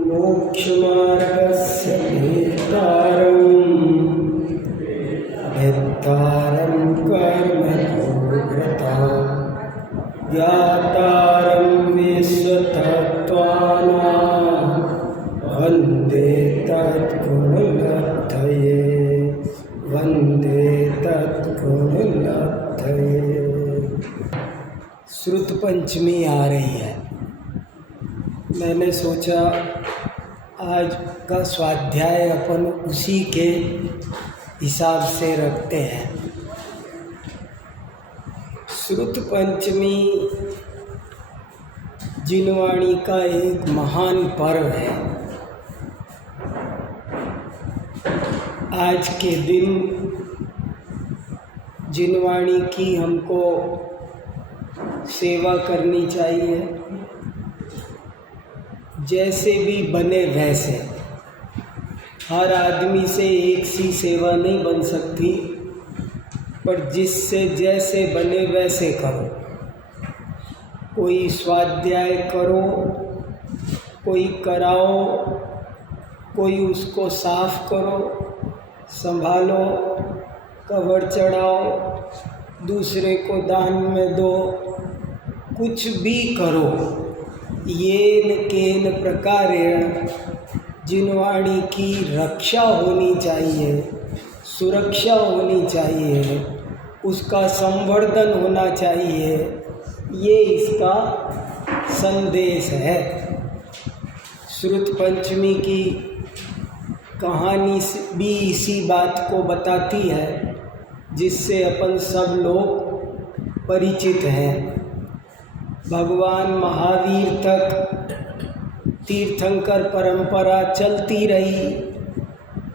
मोक्षमार्गस्य भेत्तारं कर्मयोगता ज्ञातारं विश्वतत्त्वानां वन्दे तत्गुणलब्धये वन्दे तत्गुणलब्धये। श्रुत पंचमी आ रही है। मैंने सोचा आज का स्वाध्याय अपन उसी के हिसाब से रखते हैं। श्रुत पंचमी जिनवाणी का एक महान पर्व है। आज के दिन जिनवाणी की हमको सेवा करनी चाहिए। जैसे भी बने वैसे, हर आदमी से एक सी सेवा नहीं बन सकती, पर जिससे जैसे बने वैसे करो। कोई स्वाध्याय करो, कोई कराओ, कोई उसको साफ करो, संभालो, कवर चढ़ाओ, दूसरे को दान में दो, कुछ भी करो। येन केन प्रकारेण जिनवाणी की रक्षा होनी चाहिए, सुरक्षा होनी चाहिए, उसका संवर्धन होना चाहिए। ये इसका संदेश है। श्रुत पंचमी की कहानी भी इसी बात को बताती है, जिससे अपन सब लोग परिचित हैं। भगवान महावीर तक तीर्थंकर परंपरा चलती रही,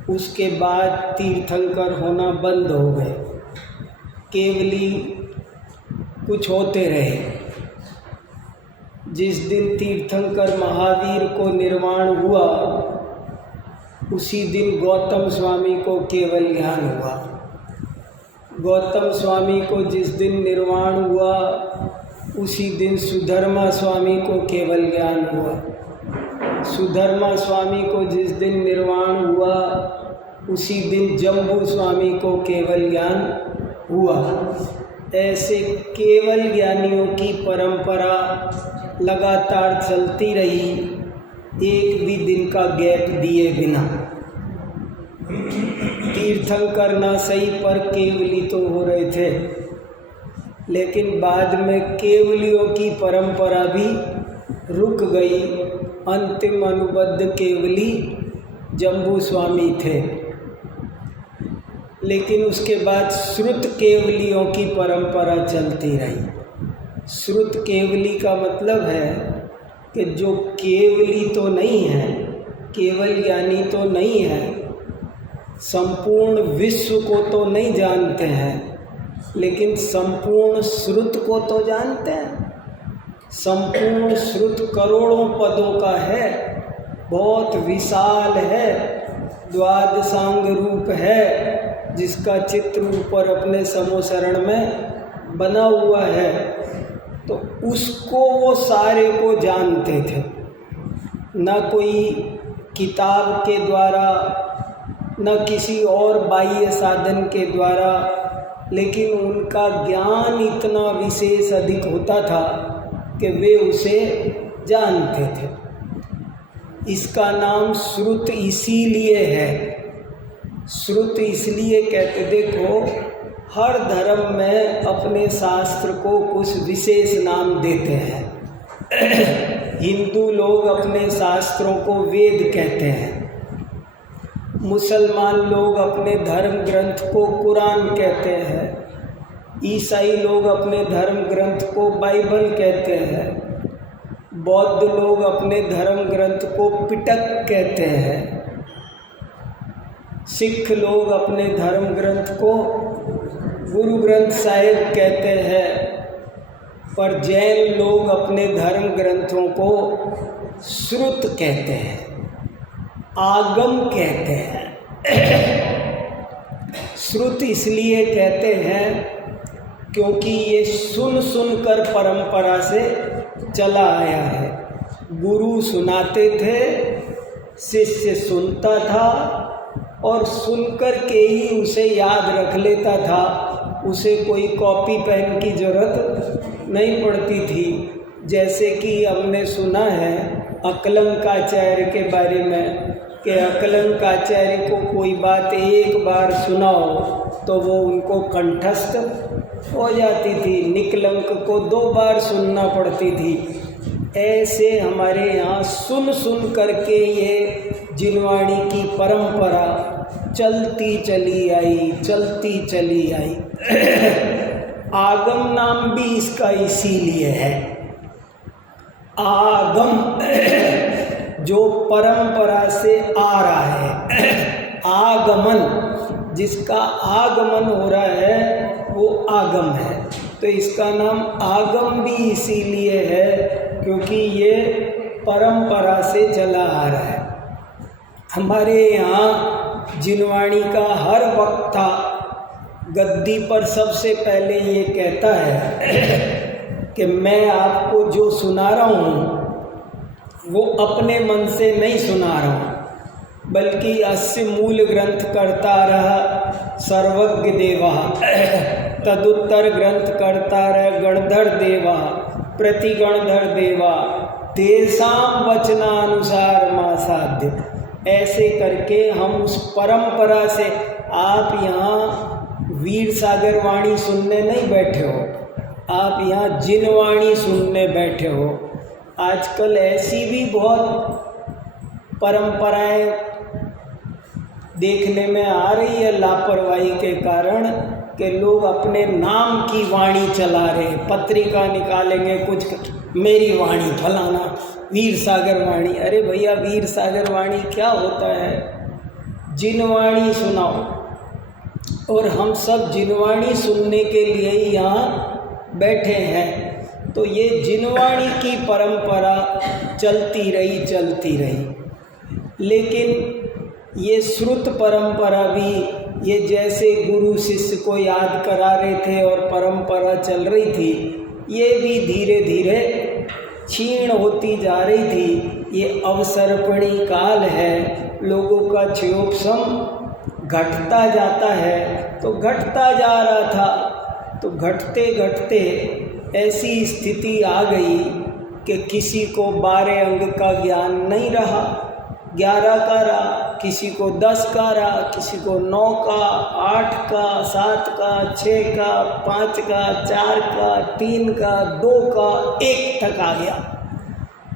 उसके बाद तीर्थंकर होना बंद हो गए, केवली कुछ होते रहे। जिस दिन तीर्थंकर महावीर को निर्वाण हुआ, उसी दिन गौतम स्वामी को केवल ज्ञान हुआ। गौतम स्वामी को जिस दिन निर्वाण हुआ, उसी दिन सुधर्मा स्वामी को केवल ज्ञान हुआ। सुधर्मा स्वामी को जिस दिन निर्वाण हुआ, उसी दिन जम्बू स्वामी को केवल ज्ञान हुआ। ऐसे केवल ज्ञानियों की परंपरा लगातार चलती रही, एक भी दिन का गैप दिए बिना। तीर्थंकर ना सही पर केवली तो हो रहे थे, लेकिन बाद में केवलियों की परंपरा भी रुक गई। अंतिम अनुबद्ध केवली जम्बू स्वामी थे, लेकिन उसके बाद श्रुत केवलियों की परंपरा चलती रही। श्रुत केवली का मतलब है कि जो केवली तो नहीं है, केवल ज्ञानी तो नहीं है, संपूर्ण विश्व को तो नहीं जानते हैं, लेकिन संपूर्ण श्रुत को तो जानते हैं। संपूर्ण श्रुत करोड़ों पदों का है, बहुत विशाल है, द्वादशांग रूप है, जिसका चित्र ऊपर अपने समोसरण में बना हुआ है। तो उसको वो सारे को जानते थे, न कोई किताब के द्वारा, न किसी और बाह्य साधन के द्वारा, लेकिन उनका ज्ञान इतना विशेष अधिक होता था कि वे उसे जानते थे। इसका नाम श्रुत इसीलिए है। श्रुत इसलिए कहते, देखो हर धर्म में अपने शास्त्र को कुछ विशेष नाम देते हैं। हिंदू लोग अपने शास्त्रों को वेद कहते हैं, मुसलमान लोग अपने धर्म ग्रंथ को कुरान कहते हैं, ईसाई लोग अपने धर्म ग्रंथ को बाइबल कहते हैं, बौद्ध लोग अपने धर्म ग्रंथ को पिटक कहते हैं, सिख लोग अपने धर्म ग्रंथ को गुरु ग्रंथ साहिब कहते हैं, पर जैन लोग अपने धर्म ग्रंथों को श्रुत कहते हैं, आगम कहते हैं। श्रुत इसलिए कहते हैं क्योंकि ये सुन सुनकर परंपरा से चला आया है। गुरु सुनाते थे, शिष्य सुनता था और सुनकर के ही उसे याद रख लेता था, उसे कोई कॉपी पेन की जरूरत नहीं पड़ती थी। जैसे कि हमने सुना है अकलंकाचार्य के बारे में कि अकलंकाचार्य को कोई बात एक बार सुनाओ तो वो उनको कंठस्थ हो जाती थी, निकलंक को 2 बार सुनना पड़ती थी। ऐसे हमारे यहाँ सुन सुन करके ये जिनवाणी की परंपरा चलती चली आई। आगम नाम भी इसका इसीलिए है। आगम जो परंपरा से आ रहा है, आगमन जिसका आगमन हो रहा है वो आगम है। तो इसका नाम आगम भी इसीलिए है क्योंकि ये परंपरा से चला आ रहा है। हमारे यहाँ जिनवाणी का हर वक्ता गद्दी पर सबसे पहले ये कहता है कि मैं आपको जो सुना रहा हूँ वो अपने मन से नहीं सुना रहा हूँ, बल्कि अस्य मूल ग्रंथ करता रहा सर्वज्ञ देवा, तदुत्तर ग्रंथ करता रह गणधर देवा, प्रतिगणधर देवा, तेसाम वचनानुसार मां साध्य। ऐसे करके हम उस परंपरा से, आप यहाँ वीर सागर वाणी सुनने नहीं बैठे हो, आप यहाँ जिनवाणी सुनने बैठे हो। आजकल ऐसी भी बहुत परंपराएं देखने में आ रही है लापरवाही के कारण कि लोग अपने नाम की वाणी चला रहे, पत्रिका निकालेंगे कुछ, मेरी वाणी फलाना वीर सागर वाणी। अरे भैया वीर सागर वाणी क्या होता है? जिनवाणी सुनाओ। और हम सब जिनवाणी सुनने के लिए ही यहाँ बैठे हैं। तो ये जिनवाणी की परंपरा चलती रही। लेकिन ये श्रुत परंपरा भी, ये जैसे गुरु शिष्य को याद करा रहे थे और परंपरा चल रही थी, ये भी धीरे धीरे क्षीण होती जा रही थी। ये अवसर्पणी काल है, लोगों का क्षयोपशम घटता जाता है। तो घटता जा रहा था, तो घटते घटते ऐसी स्थिति आ गई कि किसी को 12 अंग का ज्ञान नहीं रहा, 11 का रहा, किसी को 10 का रहा, किसी को 9 का, 8 का, 7 का, 6 का, 5 का, 4 का, 3 का, 2 का, 1 तक आ गया।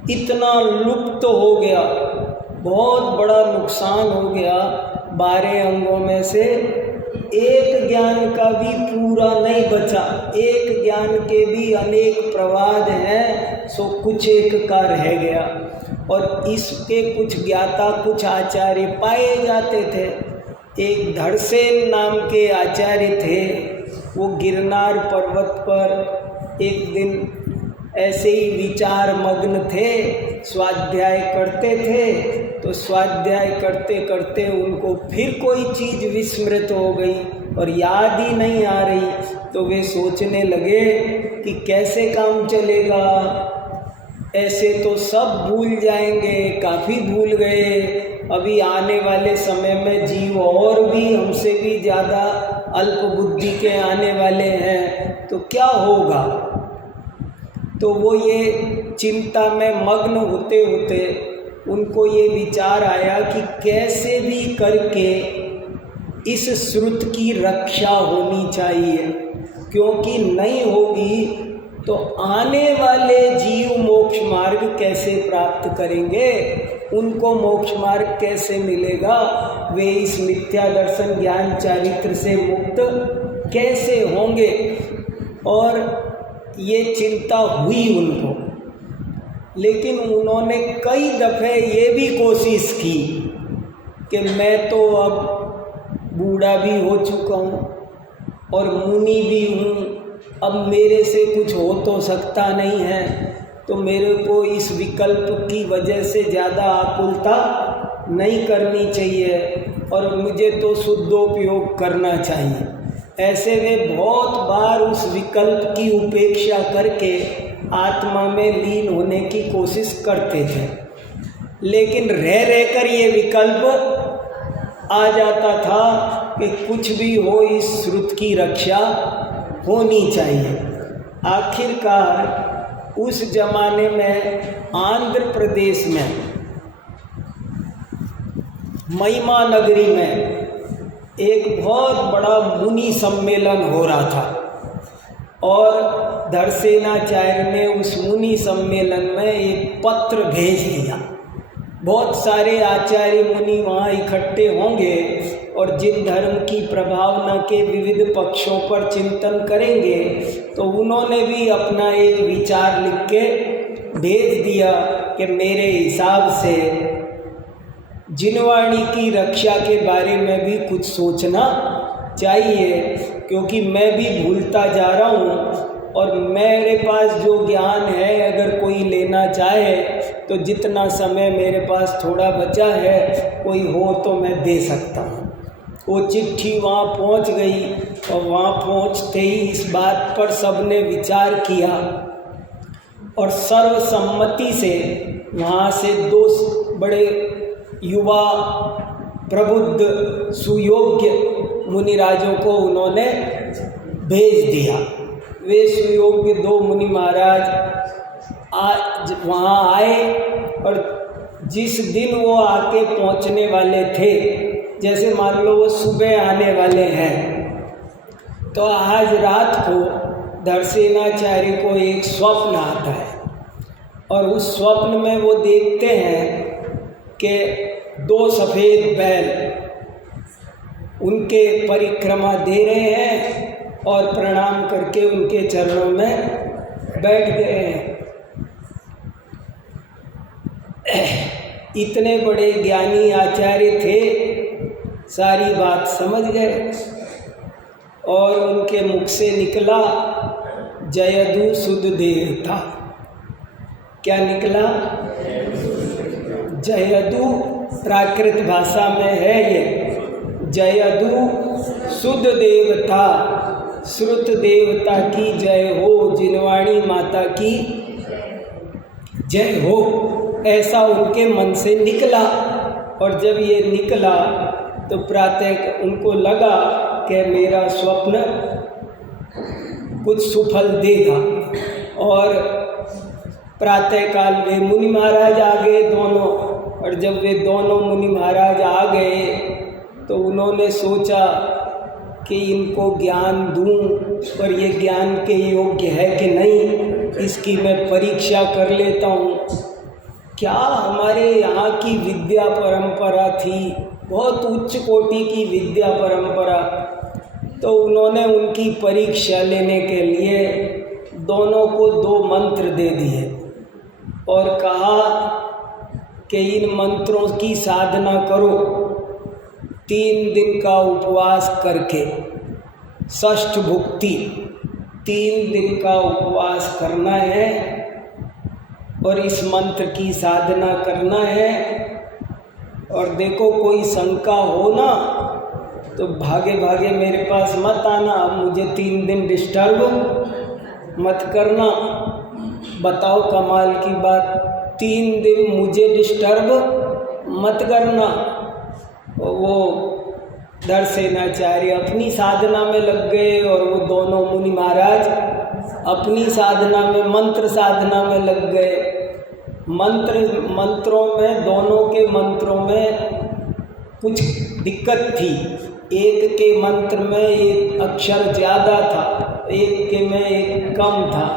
इतना लुप्त हो गया, बहुत बड़ा नुकसान हो गया। 12 अंगों में से एक ज्ञान का भी पूरा नहीं बचा। एक ज्ञान के भी अनेक प्रवाद हैं, सो कुछ एक का रह गया। और इसके कुछ ज्ञाता, कुछ आचार्य पाए जाते थे। एक धड़सेन नाम के आचार्य थे, वो गिरनार पर्वत पर एक दिन ऐसे ही विचार मग्न थे, स्वाध्याय करते थे। तो स्वाध्याय करते करते उनको फिर कोई चीज़ विस्मृत हो गई और याद ही नहीं आ रही। तो वे सोचने लगे कि कैसे काम चलेगा, ऐसे तो सब भूल जाएंगे, काफ़ी भूल गए। अभी आने वाले समय में जीव और भी हमसे भी ज़्यादा अल्प बुद्धि के आने वाले हैं, तो क्या होगा। तो वो ये चिंता में मग्न होते होते उनको ये विचार आया कि कैसे भी करके इस श्रुत की रक्षा होनी चाहिए, क्योंकि नहीं होगी तो आने वाले जीव मोक्ष मार्ग कैसे प्राप्त करेंगे, उनको मोक्ष मार्ग कैसे मिलेगा, वे इस मिथ्या दर्शन ज्ञान चारित्र से मुक्त कैसे होंगे। और ये चिंता हुई उनको। लेकिन उन्होंने कई दफ़े ये भी कोशिश की कि मैं तो अब बूढ़ा भी हो चुका हूँ और मुनि भी हूँ, अब मेरे से कुछ हो तो सकता नहीं है, तो मेरे को इस विकल्प की वजह से ज़्यादा आकुलता नहीं करनी चाहिए और मुझे तो शुद्धोपयोग करना चाहिए। ऐसे वे बहुत बार उस विकल्प की उपेक्षा करके आत्मा में लीन होने की कोशिश करते थे। लेकिन रह रहकर ये विकल्प आ जाता था कि कुछ भी हो इस श्रुत की रक्षा होनी चाहिए। आखिरकार उस जमाने में आंध्र प्रदेश में महिमा नगरी में एक बहुत बड़ा मुनि सम्मेलन हो रहा था और धरसेनाचार्य ने उस मुनि सम्मेलन में एक पत्र भेज दिया। बहुत सारे आचार्य मुनि वहाँ इकट्ठे होंगे और जिन धर्म की प्रभावना के विविध पक्षों पर चिंतन करेंगे, तो उन्होंने भी अपना एक विचार लिख के भेज दिया कि मेरे हिसाब से जिनवाणी की रक्षा के बारे में भी कुछ सोचना चाहिए, क्योंकि मैं भी भूलता जा रहा हूँ और मेरे पास जो ज्ञान है अगर कोई लेना चाहे तो जितना समय मेरे पास थोड़ा बचा है कोई हो तो मैं दे सकता हूँ। वो चिट्ठी वहाँ पहुँच गई और वहाँ पहुँचते ही इस बात पर सबने विचार किया और सर्वसम्मति से वहाँ से 2 बड़े युवा प्रबुद्ध सुयोग्य मुनिराजों को उन्होंने भेज दिया। वे सुयोग्य 2 मुनि महाराज आज वहाँ आए और जिस दिन वो आके पहुँचने वाले थे, जैसे मान लो वो सुबह आने वाले हैं, तो आज रात को धरसेनाचार्य को एक स्वप्न आता है और उस स्वप्न में वो देखते हैं कि 2 सफ़ेद बैल उनके परिक्रमा दे रहे हैं और प्रणाम करके उनके चरणों में बैठ गए हैं। इतने बड़े ज्ञानी आचार्य थे, सारी बात समझ गए और उनके मुख से निकला जयदु सुध देवता। क्या निकला? जयदु प्राकृत भाषा में है ये, जयदु सुध देवता, श्रुत देवता की जय हो, जिनवाणी माता की जय हो, ऐसा उनके मन से निकला। और जब ये निकला तो प्रातः उनको लगा कि मेरा स्वप्न कुछ सुफल देगा और प्रातःकाल वे मुनि महाराज आ गए दोनों। और जब वे दोनों मुनि महाराज आ गए तो उन्होंने सोचा कि इनको ज्ञान दूं, पर ये ज्ञान के योग्य है कि नहीं, इसकी मैं परीक्षा कर लेता हूँ। क्या हमारे यहाँ की विद्या परंपरा थी, बहुत उच्च कोटि की विद्या परंपरा। तो उन्होंने उनकी परीक्षा लेने के लिए दोनों को 2 मंत्र दे दिए और कहा कि इन मंत्रों की साधना करो 3 दिन का उपवास करके, षष्ठ भुक्ति 3 दिन का उपवास करना है और इस मंत्र की साधना करना है। और देखो कोई शंका हो ना तो भागे भागे मेरे पास मत आना, अब मुझे 3 दिन डिस्टर्ब मत करना। बताओ कमाल की बात, 3 दिन मुझे डिस्टर्ब मत करना। वो धरसेनाचार्य अपनी साधना में लग गए और वो दोनों मुनि महाराज अपनी साधना में, मंत्र साधना में लग गए। मंत्रों में, दोनों के मंत्रों में कुछ दिक्कत थी। एक के मंत्र में एक अक्षर ज़्यादा था, एक के में एक कम था।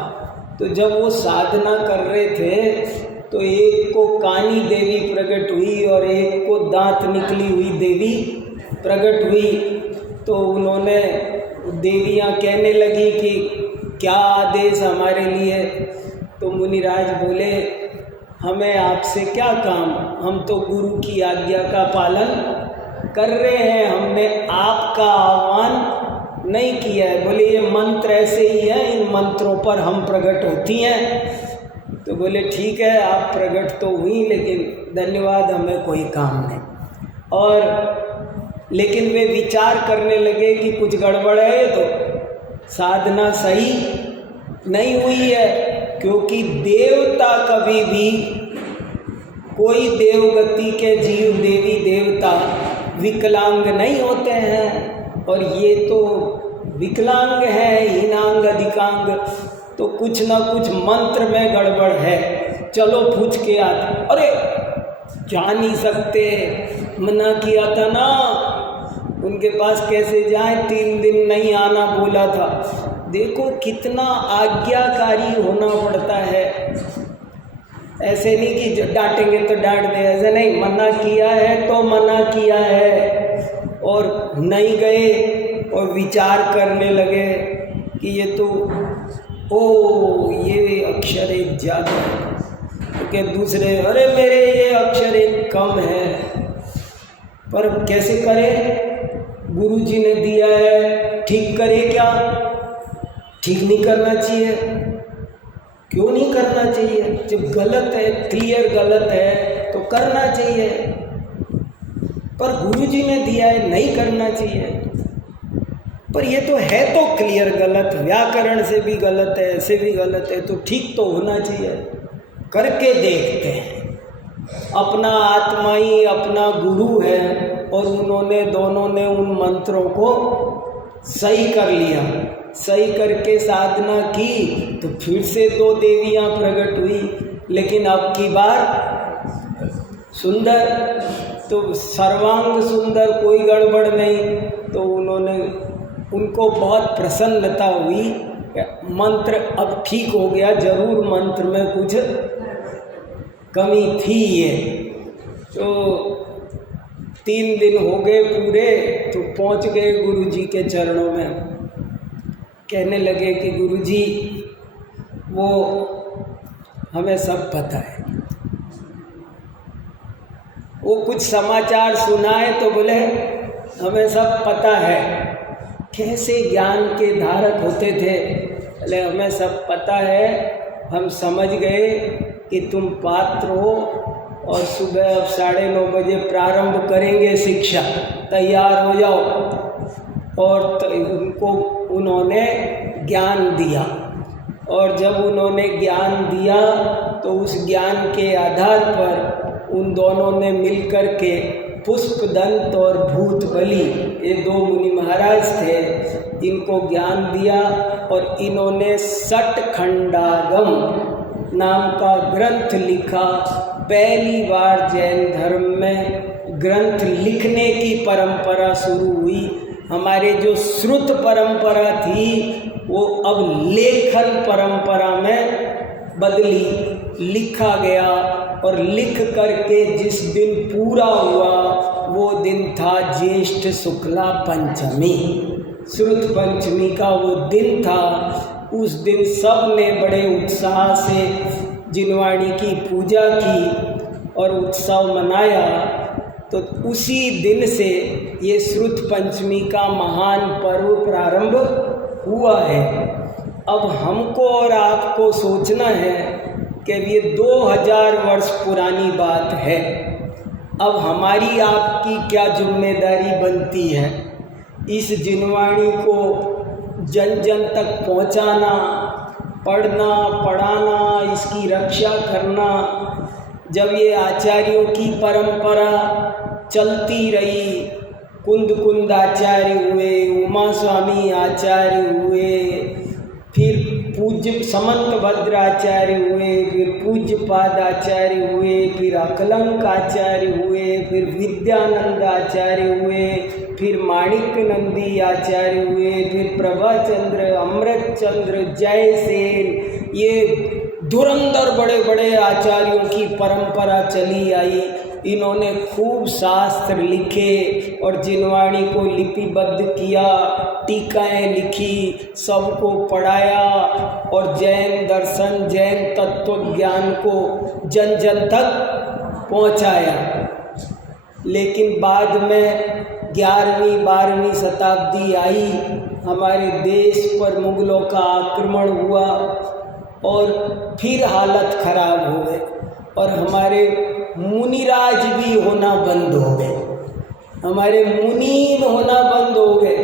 तो जब वो साधना कर रहे थे तो एक को कानी देवी प्रकट हुई और एक को दांत निकली हुई देवी प्रकट हुई। तो उन्होंने, देवियाँ कहने लगी कि क्या आदेश हमारे लिए। तो मुनिराज बोले, हमें आपसे क्या काम, हम तो गुरु की आज्ञा का पालन कर रहे हैं, हमने आपका आह्वान नहीं किया है। बोले ये मंत्र ऐसे ही हैं, इन मंत्रों पर हम प्रकट होती हैं। तो बोले ठीक है, आप प्रकट तो हुई, लेकिन धन्यवाद, हमें कोई काम नहीं। और लेकिन वे विचार करने लगे कि कुछ गड़बड़ है, तो साधना सही नहीं हुई है, क्योंकि देवता कभी भी कोई देवगति के जीव देवी देवता विकलांग नहीं होते हैं, और ये तो विकलांग है, हीनांग अधिकांग, तो कुछ ना कुछ मंत्र में गड़बड़ है, चलो पूछ के आते। अरे जा नहीं सकते, मना किया था ना, उनके पास कैसे जाए, 3 दिन नहीं आना बोला था। देखो कितना आज्ञाकारी होना पड़ता है। ऐसे नहीं कि डांटेंगे तो डांट दे, ऐसे नहीं, मना किया है तो मना किया है। और नहीं गए और विचार करने लगे कि ये तो ये अक्षर एक ज़्यादा है, क्योंकि दूसरे अरे मेरे ये अक्षर एक कम है। पर कैसे करें, गुरु जी ने दिया है, ठीक करे क्या? ठीक नहीं करना चाहिए। क्यों नहीं करना चाहिए? जब गलत है, क्लियर गलत है, तो करना चाहिए। पर गुरु जी ने दिया है, नहीं करना चाहिए। पर ये तो है तो क्लियर गलत, व्याकरण से भी गलत है, ऐसे भी गलत है, तो ठीक तो होना चाहिए। करके देखते हैं। अपना आत्मा ही अपना गुरु है, और दोनों ने उन मंत्रों को सही कर लिया। सही करके साधना की तो फिर से 2 देवियाँ प्रकट हुई, लेकिन अब की बार सुंदर, तो सर्वांग सुंदर, कोई गड़बड़ नहीं। तो उनको बहुत प्रसन्नता हुई, मंत्र अब ठीक हो गया, जरूर मंत्र में कुछ कमी थी। ये तो 3 दिन हो गए पूरे, तो पहुंच गए गुरु जी के चरणों में। कहने लगे कि गुरु जी, वो हमें सब पता है। वो कुछ समाचार सुनाए तो बोले हमें सब पता है। कैसे ज्ञान के धारक होते थे, बोले हमें सब पता है, हम समझ गए कि तुम पात्र हो, और सुबह अब 9:30 बजे प्रारंभ करेंगे शिक्षा, तैयार हो जाओ। और उन्होंने ज्ञान दिया, और जब उन्होंने ज्ञान दिया तो उस ज्ञान के आधार पर उन दोनों ने मिलकर के पुष्पदंत और भूत बलि, ये 2 मुनि महाराज थे, इनको ज्ञान दिया। और इन्होंने षटखंडागम नाम का ग्रंथ लिखा। पहली बार जैन धर्म में ग्रंथ लिखने की परंपरा शुरू हुई। हमारे जो श्रुत परंपरा थी वो अब लेखन परंपरा में बदली, लिखा गया। और लिख करके जिस दिन पूरा हुआ वो दिन था ज्येष्ठ शुक्ला पंचमी, श्रुत पंचमी का वो दिन था। उस दिन सब ने बड़े उत्साह से जिनवाणी की पूजा की और उत्सव मनाया। तो उसी दिन से ये श्रुत पंचमी का महान पर्व प्रारंभ हुआ है। अब हमको और आपको सोचना है कि ये 2000 वर्ष पुरानी बात है। अब हमारी आपकी क्या जिम्मेदारी बनती है, इस जिनवाणी को जन जन तक पहुंचाना, पढ़ना, पढ़ाना, इसकी रक्षा करना। जब ये आचार्यों की परंपरा चलती रही, कुंद कुंद आचार्य हुए, उमा स्वामी आचार्य हुए, फिर पूज्य समंत भद्र आचार्य हुए, फिर पूज्य पाद आचार्य हुए, फिर अकलंक आचार्य हुए, फिर विद्यानंद आचार्य हुए, फिर माणिक्य नंदी आचार्य हुए, फिर प्रभाचंद्र, अमृत चंद्र, जयसेन, ये धुरंधर बड़े बड़े आचार्यों की परंपरा चली आई। इन्होंने खूब शास्त्र लिखे और जिनवाणी को लिपिबद्ध किया, टीकाएं लिखी, सबको पढ़ाया और जैन दर्शन, जैन तत्व ज्ञान को जन जन तक पहुंचाया। लेकिन बाद में 11वीं 12वीं शताब्दी आई, हमारे देश पर मुगलों का आक्रमण हुआ और फिर हालत खराब हो गई और हमारे मुनिराज भी होना बंद हो गए, हमारे मुनीन होना बंद हो गए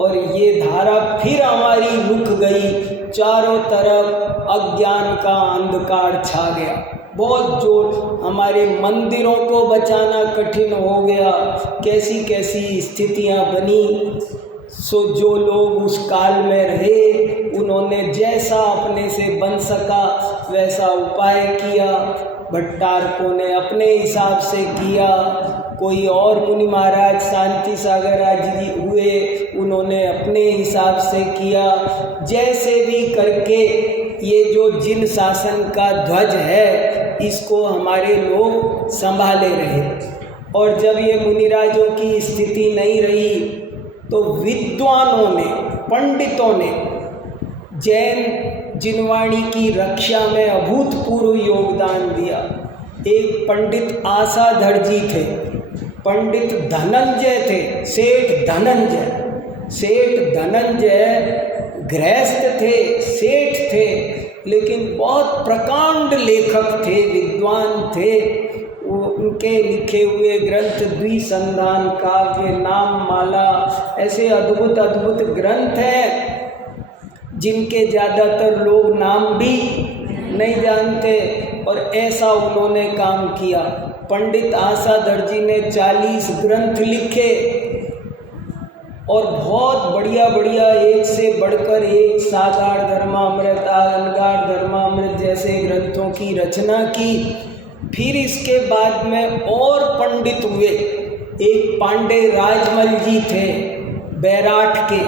और ये धारा फिर हमारी रुक गई। चारों तरफ अज्ञान का अंधकार छा गया। बहुत जो हमारे मंदिरों को बचाना कठिन हो गया, कैसी कैसी स्थितियां बनी। सो जो लोग उस काल में रहे उन्होंने जैसा अपने से बन सका वैसा उपाय किया। भट्टारकों ने अपने हिसाब से किया, कोई और मुनि महाराज शांति सागर जी हुए, उन्होंने अपने हिसाब से किया। जैसे भी करके ये जो जिन शासन का ध्वज है इसको हमारे लोग संभाले रहे। और जब ये मुनिराजों की स्थिति नहीं रही तो विद्वानों ने, पंडितों ने जैन जिनवाणी की रक्षा में अभूतपूर्व योगदान दिया। एक पंडित आसाधर जी थे, पंडित धनंजय थे, सेठ धनंजय। सेठ धनंजय गृहस्थ थे, सेठ थे, लेकिन बहुत प्रकांड लेखक थे, विद्वान थे। उनके लिखे हुए ग्रंथ द्विसंधान, काव्य, नाम माला, ऐसे अद्भुत अद्भुत ग्रंथ हैं जिनके ज़्यादातर लोग नाम भी नहीं जानते। और ऐसा उन्होंने काम किया। पंडित आसाधर जी ने 40 ग्रंथ लिखे और बहुत बढ़िया बढ़िया, एक से बढ़कर एक, सागार धर्मामृत, अलंकार धर्मामृत जैसे ग्रंथों की रचना की। फिर इसके बाद में और पंडित हुए। एक पांडे राजमल जी थे बैराट के,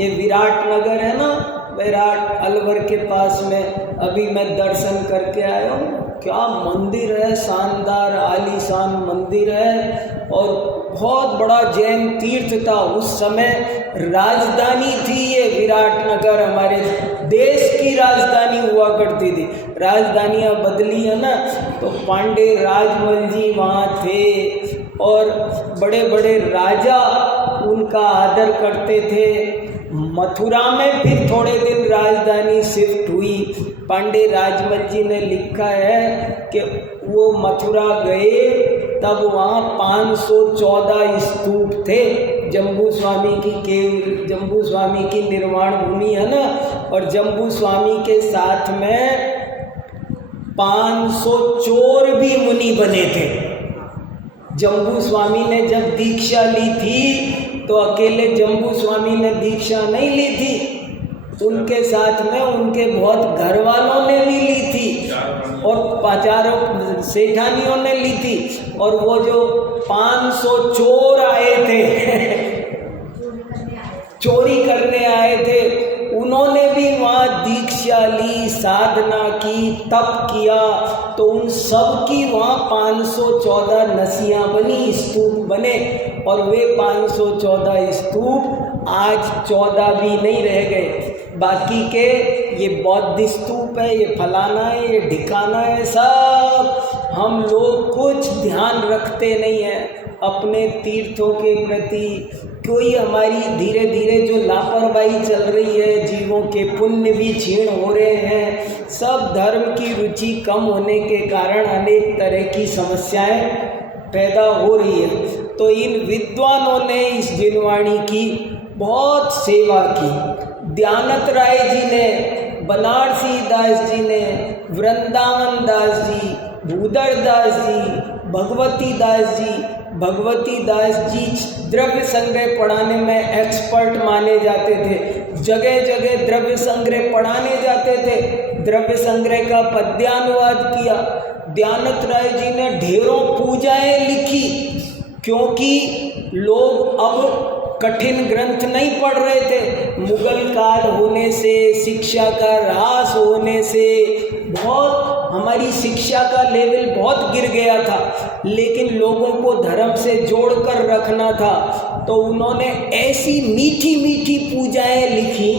ये विराट नगर है ना, बैराट अलवर के पास में, अभी मैं दर्शन करके आया हूँ। क्या मंदिर है, शानदार आलीशान मंदिर है और बहुत बड़ा जैन तीर्थ था। उस समय राजधानी थी ये विराट नगर, हमारे देश की राजधानी हुआ करती थी। राजधानियाँ बदली है ना, तो पांडे राजमल जी वहाँ थे और बड़े बड़े राजा उनका आदर करते थे। मथुरा में फिर थोड़े दिन राजधानी शिफ्ट हुई। पांडे राजमल जी ने लिखा है कि वो मथुरा गए तब वहाँ 514 स्तूप थे। जम्बू स्वामी की केव, जम्बू स्वामी की निर्वाण भूमि है ना, और जम्बू स्वामी के साथ में 500 चोर भी मुनि बने थे। जम्बू स्वामी ने जब दीक्षा ली थी तो अकेले जम्बू स्वामी ने दीक्षा नहीं ली थी, उनके साथ में उनके बहुत घर वालों ने भी ली थी और 50 सेठानियों ने ली थी। और वो जो 500 चोर आए थे चोरी करने आए थे, उन्होंने भी वहाँ दीक्षा ली, साधना की, तप किया, तो उन सब की वहाँ 514 नसियाँ बनी, स्तूप बने। और वे 514 स्तूप आज 14 भी नहीं रह गए। बाकी के ये बौद्ध स्तूप है, ये फलाना है, ये ढिकाना है, सब हम लोग कुछ ध्यान रखते नहीं हैं अपने तीर्थों के प्रति। कोई हमारी धीरे धीरे जो लापरवाही चल रही है, जीवों के पुण्य भी क्षीण हो रहे हैं। सब धर्म की रुचि कम होने के कारण अनेक तरह की समस्याएं पैदा हो रही है। तो इन विद्वानों ने इस जिनवाणी की बहुत सेवा की। दयानंद राय जी ने, बनारसी दास जी ने, वृंदावन दास जी, भूदर दास जी, भगवती दास जी, भगवती दास जी द्रव्य संग्रह पढ़ाने में एक्सपर्ट माने जाते थे। जगह जगह द्रव्य संग्रह पढ़ाने जाते थे। द्रव्य संग्रह का पद्यानुवाद किया। दयानंद राय जी ने ढेरों पूजाएं लिखी, क्योंकि लोग अब कठिन ग्रंथ नहीं पढ़ रहे थे। मुगल काल होने से, शिक्षा का ह्रास होने से बहुत हमारी शिक्षा का लेवल बहुत गिर गया था, लेकिन लोगों को धर्म से जोड़कर रखना था, तो उन्होंने ऐसी मीठी मीठी पूजाएं लिखी।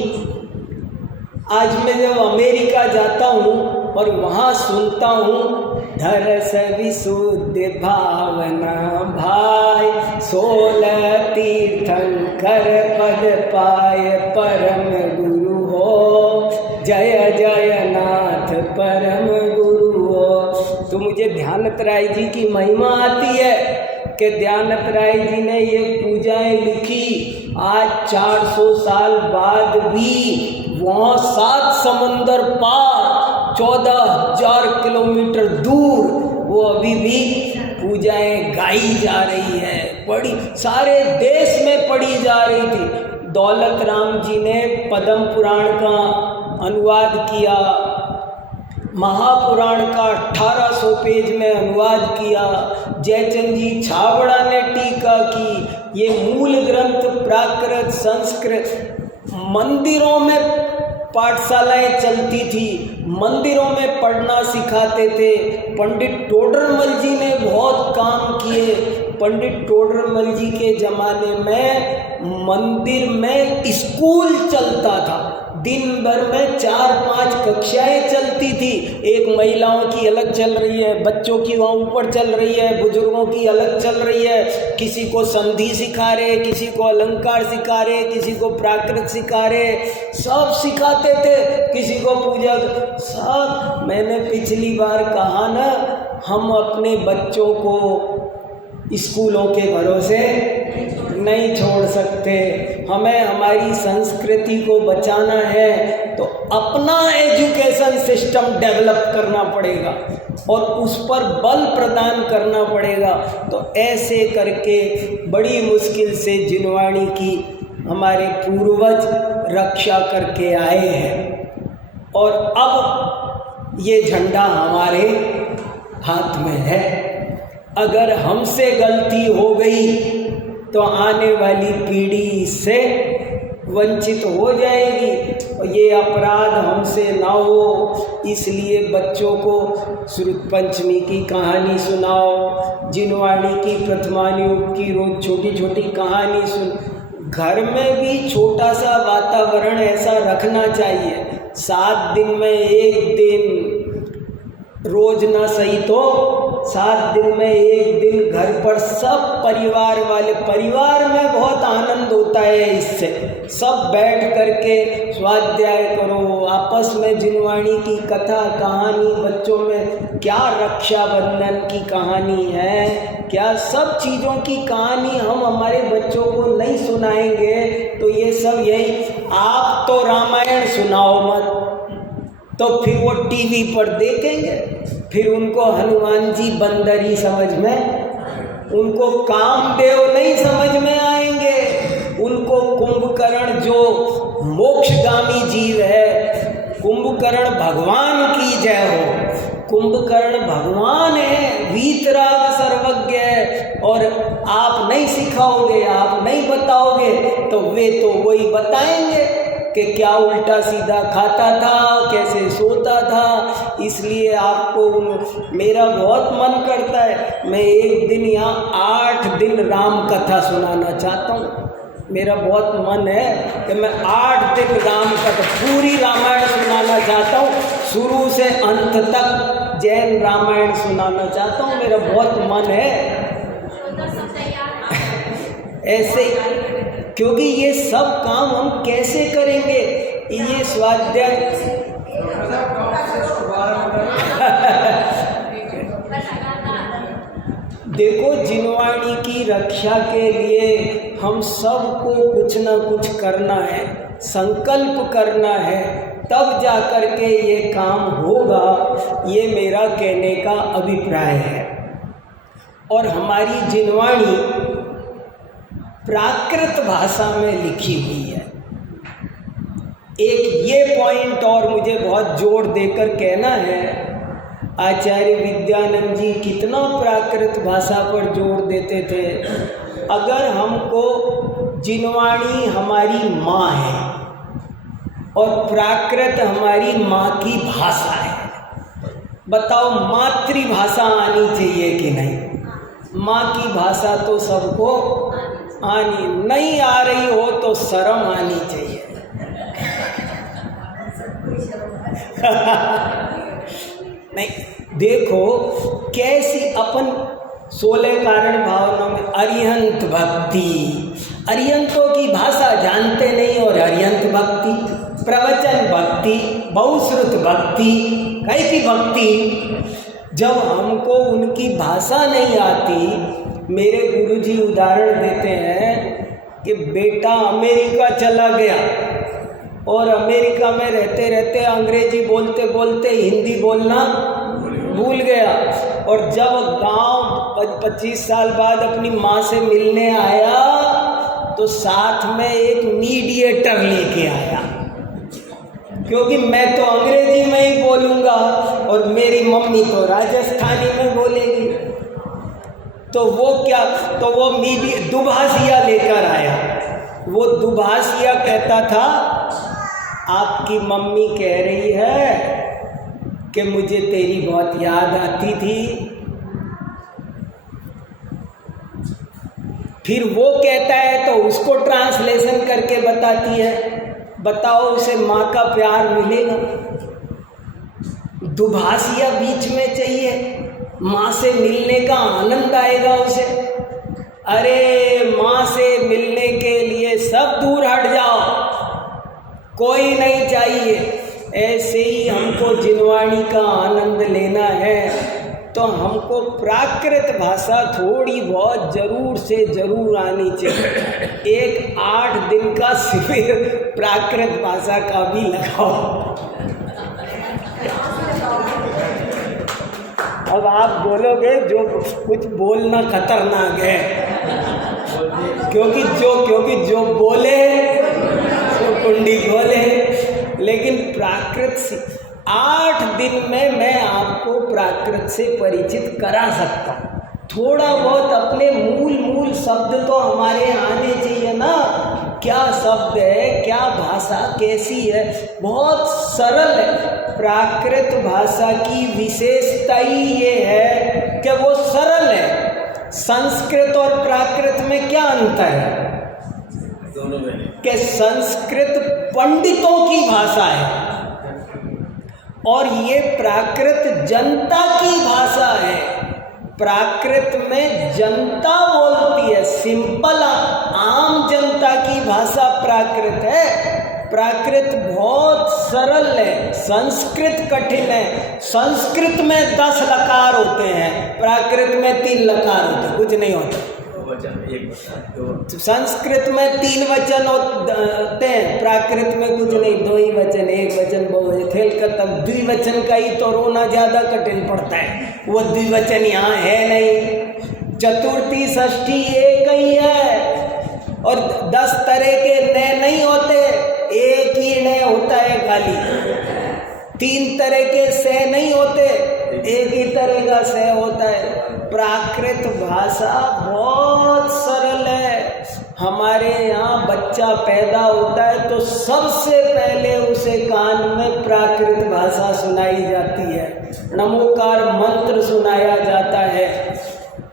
आज मैं जब अमेरिका जाता हूँ और वहाँ सुनता हूँ, धरस विशुद्ध भावना भाई, 16 तीर्थंकर पद पाए, परम गुरु हो, जय जय नाथ परम गुरु हो। तो मुझे दयानंद राय जी की महिमा आती है कि दयानंद राय जी ने ये पूजाएं लिखी। आज 400 साल बाद भी वहाँ 7 समंदर पार 14,000 किलोमीटर दूर वो अभी भी पूजाएं गाई जा रही है, पढ़ी सारे देश में पढ़ी जा रही थी। दौलत राम जी ने पद्म पुराण का अनुवाद किया, महापुराण का 1800 पेज में अनुवाद किया, जयचंद जी छाबड़ा ने टीका की। ये मूल ग्रंथ प्राकृत संस्कृत मंदिरों में पाठशालाएं चलती थी, मंदिरों में पढ़ना सिखाते थे। पंडित टोडरमल जी ने बहुत काम किए। पंडित टोडरमल जी के ज़माने में मंदिर में स्कूल चलता था, दिन भर में 4-5 कक्षाएं चलती थी। एक महिलाओं की अलग चल रही है, बच्चों की वहाँ ऊपर चल रही है, बुजुर्गों की अलग चल रही है। किसी को संधि सिखा रहे, किसी को अलंकार सिखा रहे, किसी को प्राकृत सिखा रहे, सब सिखाते थे, किसी को पूजा सब। मैंने पिछली बार कहा ना, हम अपने बच्चों को स्कूलों के भरोसे नहीं छोड़ सकते। हमें हमारी संस्कृति को बचाना है तो अपना एजुकेशन सिस्टम डेवलप करना पड़ेगा और उस पर बल प्रदान करना पड़ेगा। तो ऐसे करके बड़ी मुश्किल से जिनवाणी की हमारे पूर्वज रक्षा करके आए हैं और अब ये झंडा हमारे हाथ में है। अगर हमसे गलती हो गई तो आने वाली पीढ़ी इससे वंचित हो जाएगी और ये अपराध हमसे ना हो। इसलिए बच्चों को श्रुत पंचमी की कहानी सुनाओ, जिनवाणी की प्रथमानुयोग की रोज छोटी छोटी कहानी सुन। घर में भी छोटा सा वातावरण ऐसा रखना चाहिए, 7 दिन में 1 दिन, रोज ना सही तो 7 दिन में 1 दिन घर पर सब परिवार वाले, परिवार में बहुत आनंद होता है इससे। सब बैठ करके स्वाध्याय करो, आपस में जिनवाणी की कथा कहानी, बच्चों में क्या रक्षाबंधन की कहानी है, क्या सब चीज़ों की कहानी हम हमारे बच्चों को नहीं सुनाएंगे तो ये सब यही। आप तो रामायण सुनाओ मत, तो फिर वो टीवी पर देखेंगे, फिर उनको हनुमान जी बंदरी समझ में, उनको कामदेव नहीं समझ में आएंगे, उनको कुंभकर्ण जो मोक्षगामी जीव है, कुंभकर्ण भगवान की जय हो, कुंभकर्ण भगवान है, वीतराग सर्वज्ञ है। और आप नहीं सिखाओगे, आप नहीं बताओगे तो वे तो वही बताएंगे कि क्या उल्टा सीधा खाता था, कैसे सोता था। इसलिए आपको मेरा बहुत मन करता है, मैं एक दिन यहाँ 8 दिन राम कथा सुनाना चाहता हूँ। मेरा बहुत मन है कि मैं 8 दिन राम कथा, पूरी रामायण सुनाना चाहता हूँ, शुरू से अंत तक जैन रामायण सुनाना चाहता हूँ, मेरा बहुत मन है ऐसे। क्योंकि ये सब काम हम कैसे करेंगे, ये स्वाध्याय देखो, जिनवाणी की रक्षा के लिए हम सबको कुछ ना कुछ करना है, संकल्प करना है, तब जा कर के ये काम होगा। ये मेरा कहने का अभिप्राय है। और हमारी जिनवाणी प्राकृत भाषा में लिखी हुई है। एक ये पॉइंट और मुझे बहुत जोर देकर कहना है, आचार्य विद्यानंद जी कितना प्राकृत भाषा पर जोर देते थे। अगर हमको जिनवाणी हमारी माँ है और प्राकृत हमारी माँ की भाषा है, बताओ मातृभाषा आनी चाहिए कि नहीं? माँ की भाषा तो सबको आनी, नहीं आ रही हो तो शर्म आनी चाहिए। नहीं, देखो कैसी अपन 16 कारण भावना में अरिहंत भक्ति, अरिहंतों की भाषा जानते नहीं और अरिहंत भक्ति, प्रवचन भक्ति, बहुश्रुत भक्ति, कैसी भक्ति। जब हमको उनकी भाषा नहीं आती, मेरे गुरुजी उदाहरण देते हैं कि बेटा अमेरिका चला गया, और अमेरिका में रहते रहते अंग्रेजी बोलते बोलते हिंदी बोलना भूल गया। और जब गांव 25 साल बाद अपनी माँ से मिलने आया तो साथ में एक मीडिएटर लेके आया, क्योंकि मैं तो अंग्रेजी में ही बोलूँगा और मेरी मम्मी तो राजस्थानी में बोलेगी। तो वो दुभाषिया लेकर आया। वो दुभाषिया कहता था, आपकी मम्मी कह रही है कि मुझे तेरी बहुत याद आती थी। फिर वो कहता है तो उसको ट्रांसलेशन करके बताती है, बताओ उसे माँ का प्यार मिलेगा? दुभाषिया बीच में चाहिए, माँ से मिलने का आनंद आएगा उसे। अरे माँ से मिलने के लिए सब दूर हट जाओ, कोई नहीं चाहिए। ऐसे ही हमको जिनवाणी का आनंद लेना है तो हमको प्राकृत भाषा थोड़ी बहुत जरूर से जरूर आनी चाहिए। एक 8 दिन का शिविर प्राकृत भाषा का भी लगाओ। अब आप बोलोगे जो कुछ बोलना खतरनाक है, क्योंकि जो बोले वो कुंडी खोले। लेकिन प्राकृत से 8 दिन में मैं आपको प्राकृत से परिचित करा सकता हूँ। थोड़ा बहुत अपने मूल शब्द तो हमारे आने चाहिए ना। क्या शब्द है, क्या भाषा कैसी है, बहुत सरल है। प्राकृत भाषा की विशेषता ही ये है कि वो सरल है। संस्कृत और प्राकृत में क्या अंतर है? दोनों में कि संस्कृत पंडितों की भाषा है और ये प्राकृत जनता की भाषा है। प्राकृत में जनता बोलती है, सिंपल आम जनता की भाषा प्राकृत है। प्राकृत बहुत सरल है, संस्कृत कठिन है। संस्कृत में 10 लकार होते हैं, प्राकृत में 3 लकार होते हैं, कुछ नहीं होता। संस्कृत में 3 वचन होते हैं, प्राकृत में कुछ नहीं, 2 ही वचन, 1 वचन बहुवचन, खेल खत्म। द्विवचन का ही तो रोना ज्यादा कठिन पड़ता है, वो द्विवचन यहाँ है नहीं। चतुर्थी षष्ठी एक ही है और 10 तरह के नए नहीं होते, एक ही नए होता है खाली। 3 तरह के से नहीं होते, एक ही तरह का से होता है। प्राकृत भाषा बहुत सरल है। हमारे यहाँ बच्चा पैदा होता है तो सबसे पहले उसे कान में प्राकृत भाषा सुनाई जाती है, नमोकार मंत्र सुनाया जाता है।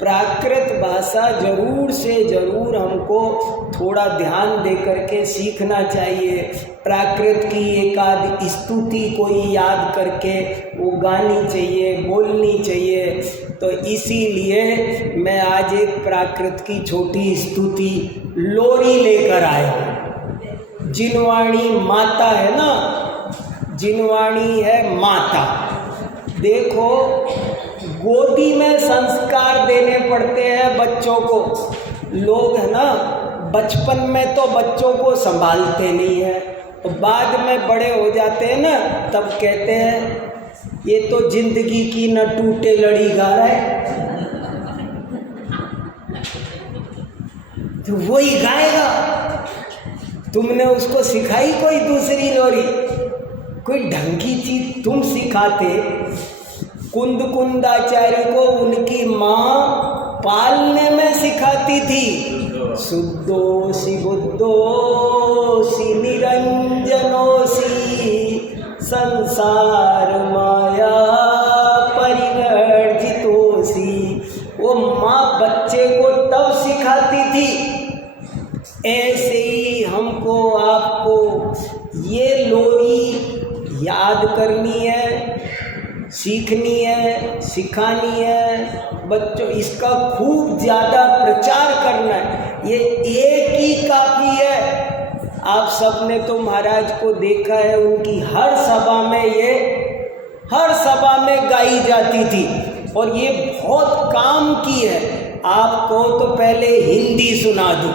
प्राकृत भाषा जरूर से जरूर हमको थोड़ा ध्यान दे करके सीखना चाहिए। प्राकृत की एक आध स्तुति कोई याद करके वो गानी चाहिए, बोलनी चाहिए। तो इसीलिए मैं आज एक प्राकृत की छोटी स्तुति लोरी लेकर आया हूँ। जिनवाणी माता है ना, जिनवाणी है माता। देखो, गोदी में संस्कार देने पड़ते हैं बच्चों को। लोग है ना, बचपन में तो बच्चों को संभालते नहीं है, तो बाद में बड़े हो जाते हैं ना, तब कहते हैं ये तो जिंदगी की न टूटे लड़ी गा रहा है। तो वही गाएगा। तुमने उसको सिखाई कोई दूसरी लोरी? कोई ढंग की चीज तुम सिखाते। कुंद कुंदाचार्य को उनकी माँ पालने में सिखाती थी। शुद्धोसी बुद्धोसी निरंजनोसी संसार माया परिवर्जितोसी। वो माँ बच्चे को तब सिखाती थी। ऐसे ही हमको आपको ये लोरी याद करनी है, सीखनी है, सिखानी है बच्चों। इसका खूब ज़्यादा प्रचार करना है। ये एक ही काफ़ी है। आप सबने तो महाराज को देखा है, उनकी हर सभा में गाई जाती थी और ये बहुत काम की है। आपको तो पहले हिंदी सुना दूँ,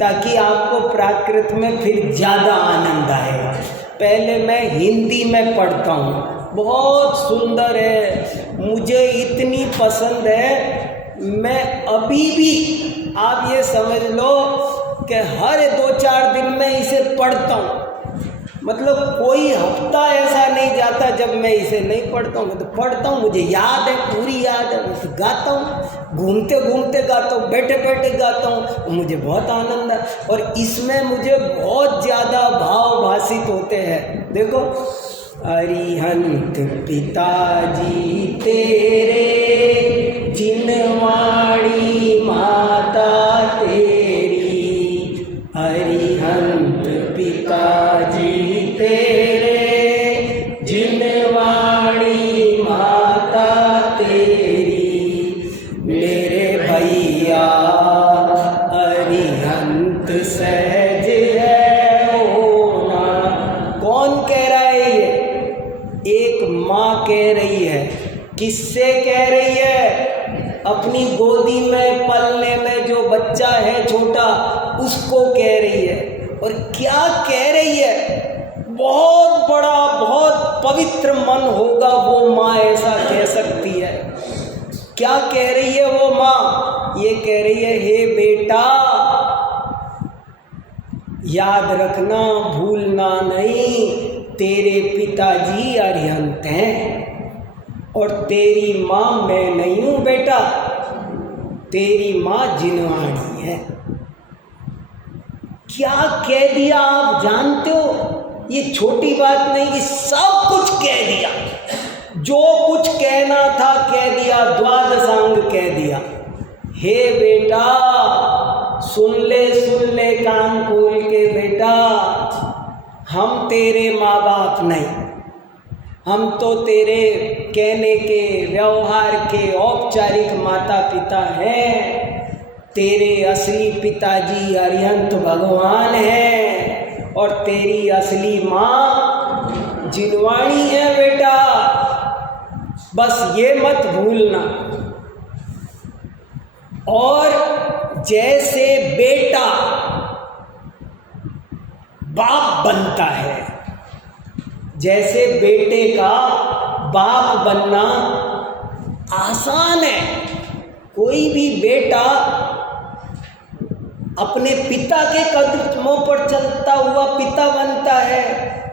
ताकि आपको प्राकृत में फिर ज़्यादा आनंद आएगा। पहले मैं हिंदी में पढ़ता हूँ, बहुत सुंदर है, मुझे इतनी पसंद है। मैं अभी भी आप ये समझ लो कि हर 2-4 दिन में इसे पढ़ता हूँ। मतलब कोई हफ्ता ऐसा नहीं जाता जब मैं इसे नहीं पढ़ता हूँ। मैं तो पढ़ता हूँ, मुझे याद है, पूरी याद है। मैं तो गाता हूँ, घूमते घूमते गाता हूँ, बैठे बैठे गाता हूँ, मुझे बहुत आनंद है। और इसमें मुझे बहुत ज़्यादा भाव भाषित होते हैं। देखो, अरिहंत पिताजी तेरे, जिनवाणी माता तेरी, अरिहंत पिताजी तेरे, जिनवाणी माता तेरी, मेरे भैया अरिहंत सहज है होना। कौन कह रहा है ये? एक माँ कह रही है। किससे कह रही है? अपनी गोदी में पलने में जो बच्चा है छोटा, उसको कह रही है। और क्या कह रही है? बहुत बड़ा, बहुत पवित्र मन होगा वो माँ ऐसा कह सकती है। क्या कह रही है वो माँ? ये कह रही है, हे बेटा, याद रखना, भूलना नहीं, तेरे पिताजी अरिहंत हैं और तेरी माँ मैं नहीं हूँ बेटा, तेरी माँ जिनवाणी है। क्या कह दिया आप जानते हो? ये छोटी बात नहीं, ये सब कुछ कह दिया। जो कुछ कहना था कह दिया, द्वादशांग कह दिया। हे बेटा, सुन ले कान खोल के बेटा, हम तेरे माँ बाप नहीं, हम तो तेरे कहने के, व्यवहार के औपचारिक माता पिता हैं। तेरे असली पिताजी अरिहंत भगवान हैं और तेरी असली माँ जिनवाणी है बेटा। बस ये मत भूलना। और जैसे बेटा बाप बनता है, जैसे बेटे का बाप बनना आसान है। कोई भी बेटा अपने पिता के कदमों पर चलता हुआ पिता बनता है।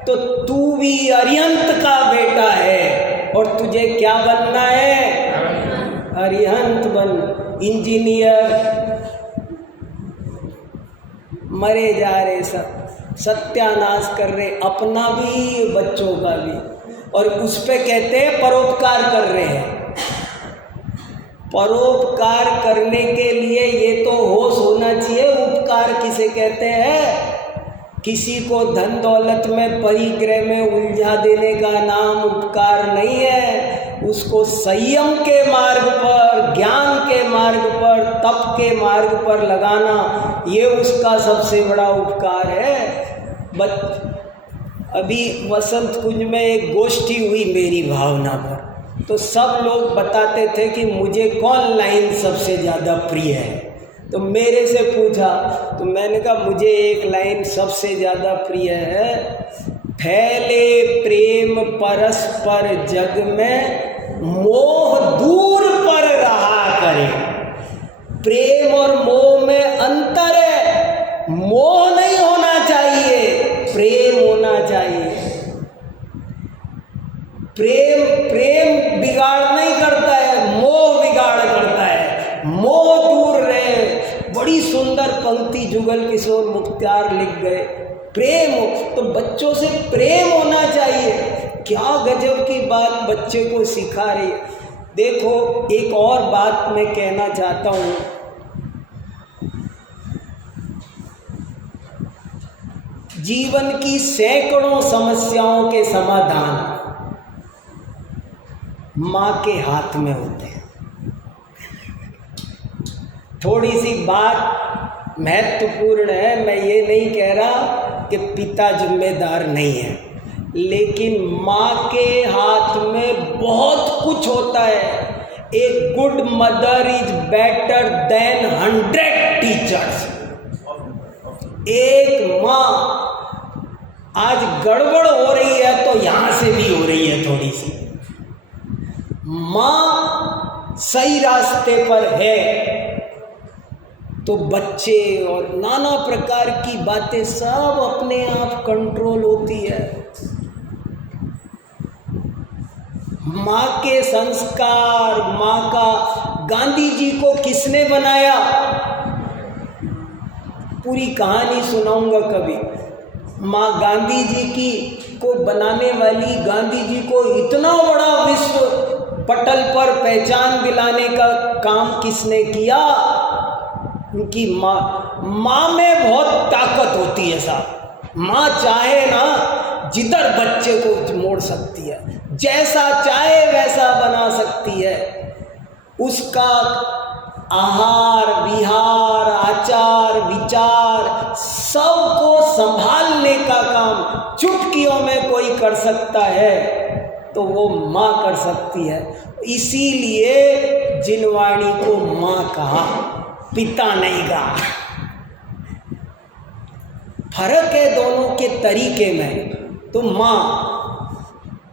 तो तू भी अरिहंत का बेटा है और तुझे क्या बनना है? अरिहंत बन। इंजीनियर मरे जा रहे, सब सत्यानाश कर रहे, अपना भी बच्चों का भी, और उस पे कहते हैं परोपकार कर रहे हैं। परोपकार करने के लिए ये तो होश होना चाहिए, उपकार किसे कहते हैं? किसी को धन दौलत में परिग्रह में उलझा देने का नाम उपकार नहीं है। उसको संयम के मार्ग पर, ज्ञान के मार्ग पर, तप के मार्ग पर लगाना, ये उसका सबसे बड़ा उपकार है। अभी वसंत कुंज में एक गोष्ठी हुई मेरी भावना पर, तो सब लोग बताते थे कि मुझे कौन लाइन सबसे ज़्यादा प्रिय है। तो मेरे से पूछा तो मैंने कहा मुझे एक लाइन सबसे ज़्यादा प्रिय है, फैले प्रेम परस्पर जग में, मोह दूर पर रहा करे। प्रेम और मोह में अंतर है। मोह नहीं होना चाहिए, प्रेम होना चाहिए। प्रेम बिगाड़ नहीं करता है, मोह बिगाड़ करता है। मोह दूर रहे। बड़ी सुंदर पंक्ति जुगल किशोर मुख्तार लिख गए, प्रेम हो। तो बच्चों से प्रेम होना चाहिए। क्या गजब की बात बच्चे को सिखा रही है। देखो, एक और बात मैं कहना चाहता हूँ। जीवन की सैकड़ों समस्याओं के समाधान माँ के हाथ में होते हैं। थोड़ी सी बात महत्वपूर्ण है, मैं ये नहीं कह रहा कि पिता जिम्मेदार नहीं है, लेकिन माँ के हाथ में बहुत कुछ होता है। A good mother is better than 100 teachers. एक माँ आज गड़बड़ हो रही है तो यहाँ से भी हो रही है थोड़ी सी, माँ सही रास्ते पर है तो बच्चे और नाना प्रकार की बातें सब अपने आप कंट्रोल होती है। माँ के संस्कार, माँ का, गांधी जी को किसने बनाया? पूरी कहानी सुनाऊंगा कभी। माँ गांधी जी की को बनाने वाली, गांधी जी को इतना बड़ा विश्व पटल पर पहचान दिलाने का काम किसने किया? उनकी माँ में बहुत ताकत होती है साहब। माँ चाहे ना जिधर बच्चे को मोड़ सकती है, जैसा चाहे वैसा बना सकती है। उसका आहार विहार आचार विचार सबको संभालने का काम चुटकियों में कोई कर सकता है तो वो माँ कर सकती है। इसीलिए जिनवाणी को माँ कहा, पिता नहीं कहा। फर्क है दोनों के तरीके में। तो माँ,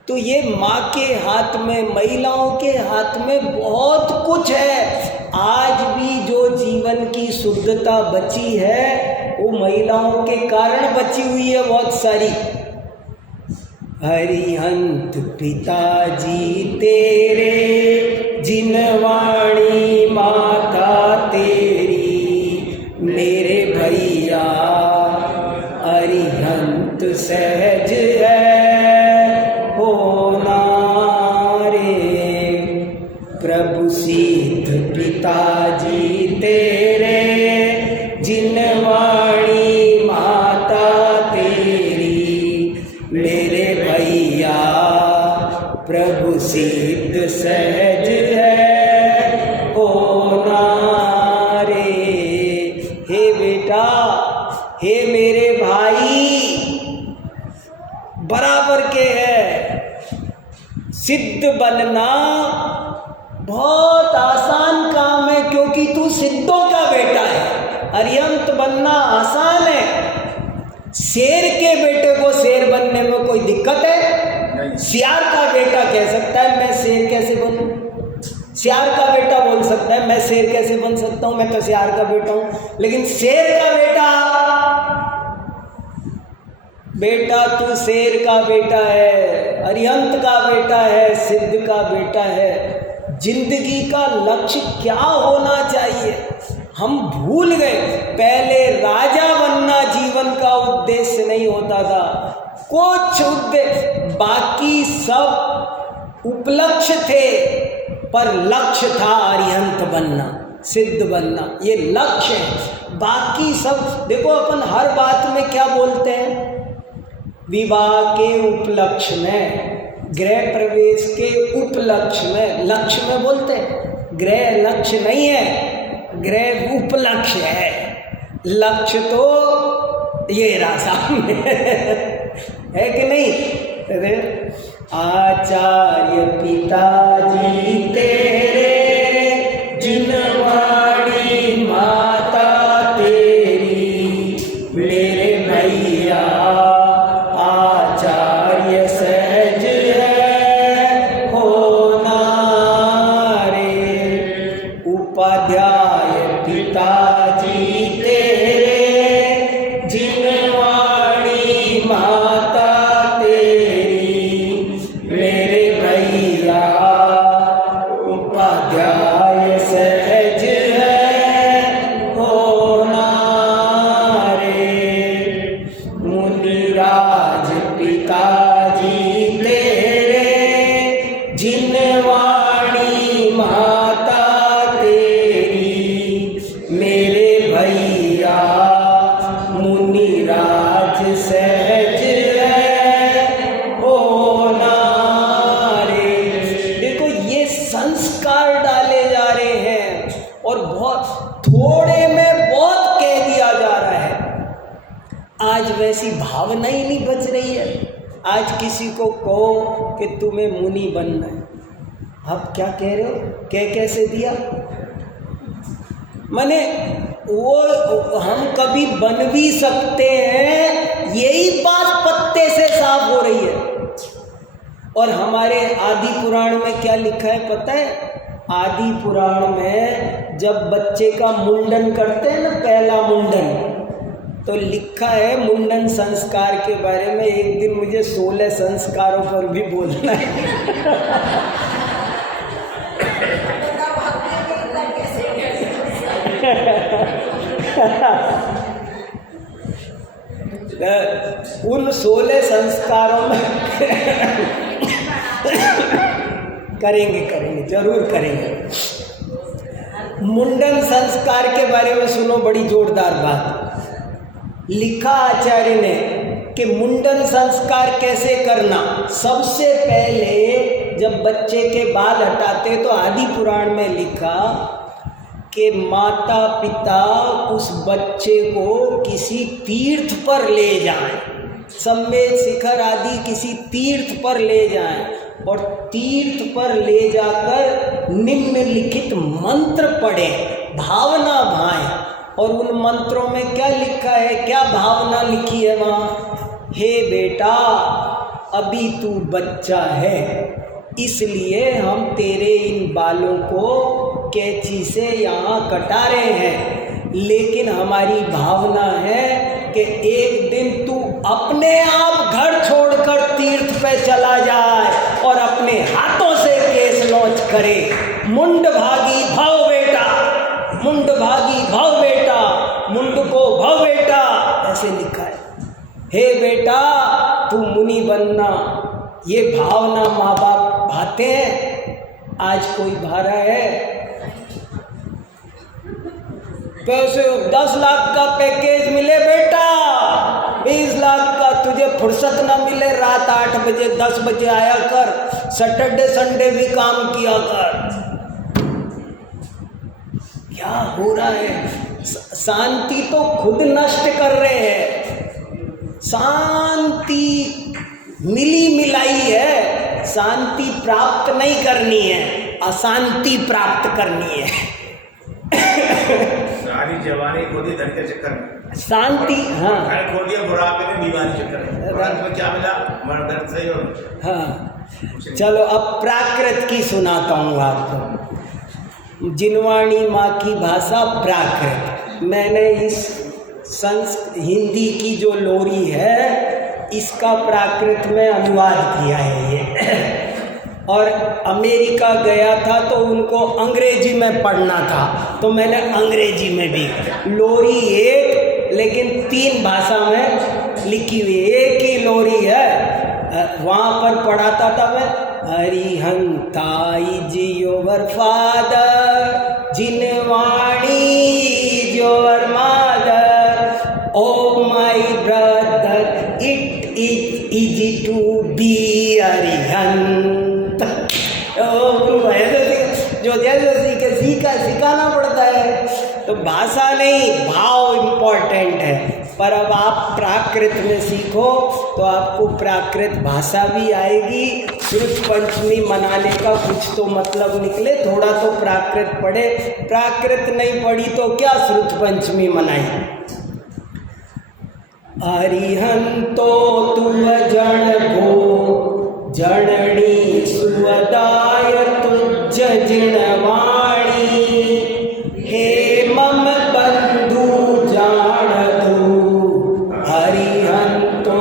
तो ये माँ के हाथ में, महिलाओं के हाथ में बहुत कुछ है। आज भी जो जीवन की शुद्धता बची है वो महिलाओं के कारण बची हुई है बहुत सारी। हरिहंत पिताजी तेरे, जिनवाणी माता तेरी, मेरे भैया अरिहंत सहज है होना रे। प्रभु सिद्ध पिताजी तेरे, जिनवाणी माता तेरी, मेरे भैया प्रभु सिद्ध सहज है होना रे। हे बेटा, हे मेरे भाई, बराबर के है। सिद्ध बनना बहुत आसान काम है क्योंकि तू सिद्धों का बेटा है। अरिहंत बनना आसान है। शेर के बेटे को शेर बनने में कोई दिक्कत है? सियार का बेटा कह सकता है मैं शेर कैसे बनूं? सियार का बेटा बोल सकता है मैं शेर कैसे बन सकता हूं, मैं तो सियार का बेटा हूं। लेकिन शेर का बेटा तू शेर का बेटा है, अरिहंत का बेटा है, सिद्ध का बेटा है। जिंदगी का लक्ष्य क्या होना चाहिए हम भूल गए। पहले राजा बनना जीवन का उद्देश्य नहीं होता था, कुछ उद्देश्य, बाकी सब उपलक्ष्य थे, पर लक्ष्य था अरिहंत बनना, सिद्ध बनना, ये लक्ष्य है। बाकी सब देखो, अपन हर बात में क्या बोलते हैं? विवाह के उपलक्ष्य में, गृह प्रवेश के उपलक्ष्य में, लक्ष्य में बोलते हैं। गृह लक्ष्य नहीं है, गृह उपलक्ष्य है। लक्ष्य तो ये रहा सामने है कि नहीं? आचार्य पिताजी तेरे, जिनवाणी माता तेरी, मेरे भैया आचार्य सहज है होना रे। उपाध्याय पिताजी तेरे, जिनवाणी माता तेरी, मेरे भैया उपाध्याय सहज है होना रे। मुनिराज पिताजी तेरे, जिनवाणी माता तेरी, मेरे भैया मुनिराज सहज है होना रे। देखो ये संस्कार डाले जा रहे हैं और बहुत थोड़े में बहुत कह दिया जा रहा है। आज वैसी भावना ही नहीं बच रही है। आज किसी को कहो कि तुम्हें मुनि बनना है, आप क्या कह रहे हो? कह कैसे दिया? माने वो हम कभी बन भी सकते हैं, यही बात पत्ते से साफ हो रही है। और हमारे आदि पुराण में क्या लिखा है पता है? आदि पुराण में जब बच्चे का मुंडन करते हैं ना, पहला मुंडन, तो लिखा है मुंडन संस्कार के बारे में। एक दिन मुझे 16 संस्कारों पर भी बोलना है। उन 16 संस्कारों में करेंगे, जरूर करेंगे। मुंडन संस्कार के बारे में सुनो, बड़ी जोरदार बात लिखा आचार्य ने कि मुंडन संस्कार कैसे करना। सबसे पहले जब बच्चे के बाल हटाते तो आदि पुराण में लिखा कि माता पिता उस बच्चे को किसी तीर्थ पर ले जाएं, सम्मेद शिखर आदि किसी तीर्थ पर ले जाएं, और तीर्थ पर ले जाकर निम्नलिखित मंत्र पढ़ें, भावना भाएं। और उन मंत्रों में क्या लिखा है, क्या भावना लिखी है वहाँ? हे बेटा, अभी तू बच्चा है, इसलिए हम तेरे इन बालों को कैंची से यहाँ कटा रहे हैं, लेकिन हमारी भावना है कि एक दिन तू अपने आप घर छोड़कर तीर्थ पे चला जाए और अपने हाथों से केस लॉन्च करे। मुंड भागी भव बेटा, मुंड भागी भव बेटा, मुंड को भव बेटा, ऐसे लिखा है। हे बेटा, तू मुनि बनना। ये भावना माँ बाप भाते हैं। आज कोई भा रहा है? पैसे 10 लाख का पैकेज मिले बेटा, 20 लाख का, तुझे फुर्सत ना मिले, रात 8 बजे 10 बजे आया कर, सैटरडे संडे भी काम किया कर। क्या हो रहा है? शांति तो खुद नष्ट कर रहे हैं। शांति मिली मिलाई है, शांति प्राप्त नहीं करनी है, अशांति प्राप्त करनी है। सारी जवानी खो दी धन के चक्कर में, शांति। हाँ, घर खो दिया बुढ़ापे में, बीमारी चक्कर में क्या मिला? मर दर्द सही हो। हाँ, चलो अब प्राकृत की सुनाता हूँ आपको। जिनवाणी माँ की भाषा प्राकृत। मैंने इस हिंदी की जो लोरी है इसका प्राकृत में अनुवाद किया है ये। और अमेरिका गया था तो उनको अंग्रेजी में पढ़ना था, तो मैंने अंग्रेजी में भी लोरी एक, लेकिन 3 भाषा में लिखी हुई, एक ही लोरी है। वहाँ पर पढ़ाता था मैं, Harihanta is your father, Jinvani is your mother, oh my brother it is easy to be Arihant. जो जैसे सिखाना पड़ता है, तो भाषा नहीं भाव इम्पोर्टेंट है। पर अब आप प्राकृत में सीखो तो आपको प्राकृत भाषा भी आएगी। श्रुत पंचमी मनाने का कुछ तो मतलब निकले, थोड़ा तो प्राकृत पढ़े। प्राकृत नहीं पढ़ी तो क्या श्रुत पंचमी मनाई? अरिहंतो तुम जन गो जननी सुवदाय तुझ जिणवाणी, हे मम बंधु जान दो, हरिहंतो